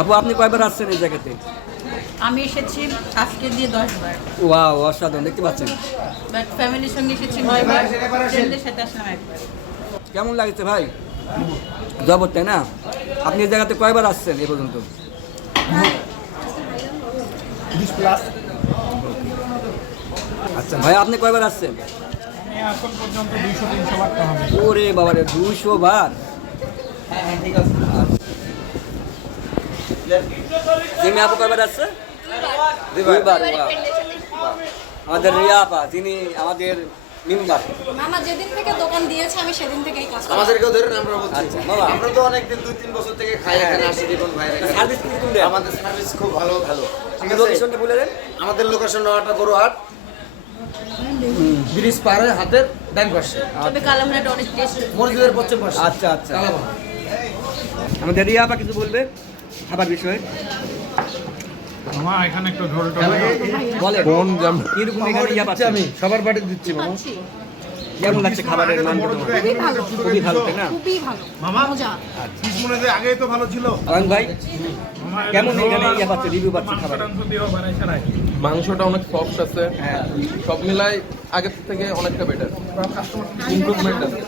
আপু আপনি কয়বার আসছেন এই জায়গাতে? আমি এসেছি আজকে দিয়ে 10 বার, ওয়াও, অসাধারণ, দেখতে পাচ্ছেন। বাট ফ্যামিলির সঙ্গে এসেছি 9 বার, ফ্রেন্ডদের সাথে আসলাম একবার। কেমন লাগছে ভাই? জবর, তাই না? আপনি এই জায়গাতে কয়বার আসছেন এ পর্যন্ত? 20+। আচ্ছা ভাই, আপনি কয়বার আসছেন? এখন পর্যন্ত 200-300 বার তো হবে। ওরে বাবা রে, 200 বার! ঠিক আছে। জিমি আপু কয়বার আসছে? 2 বার। বাহ। আমাদের রিয়া আপা, যিনি আমাদের মেম্বার। মামা যেদিন থেকে দোকান দিয়েছে আমি সেদিন থেকেই কাজ করি। আমাদেরকেও ধরুন, আমরা বলছি আচ্ছা, বাবা। আমরা তো অনেকদিন 2-3 বছর থেকে খাই এখানে আসি রিপন ভাইয়ের এখানে। সার্ভিস কিরকম দেন? আমাদের সার্ভিস খুব ভালো ভালো। ঠিক আপনি আছে, লোকেশনটা বলে দেন। আমাদের লোকেশন নটা গরুহাট, ব্রিজ পারে হাতের ডান পাশে, তবে কালামুড়াটা অনেক টেস্ট। মসজিদের পশ্চিম পাশে। আচ্ছা আচ্ছা, কালাবান। আমাদের রিয়া আপা কিছু বলবে খাবার বিষয়ে? মামা এখানে একটু ঝোল টোল বলে কোন কিরকম এখানে ইয়া পাচ্ছেন? আমি সবার বাড়ি দিচ্ছি মামা। খাচ্ছি। কেমন লাগছে খাবারের মান? খুবই ভালো, খুবই ভালো, তাই না? খুবই ভালো। মামা মজা। মনে হয় আগেই তো ভালো ছিল। আলম ভাই কেমন এখানে ইয়া পাচ্ছে, রিভিউ পাচ্ছে মাংস খাবার? টাংস দিয়েও বানাই ছাড়াই। মাংসটা অনেক সফট আছে, হ্যাঁ। সব মিলাই আগের থেকে অনেকটা বেটার, ইমপ্রুভমেন্ট আছে।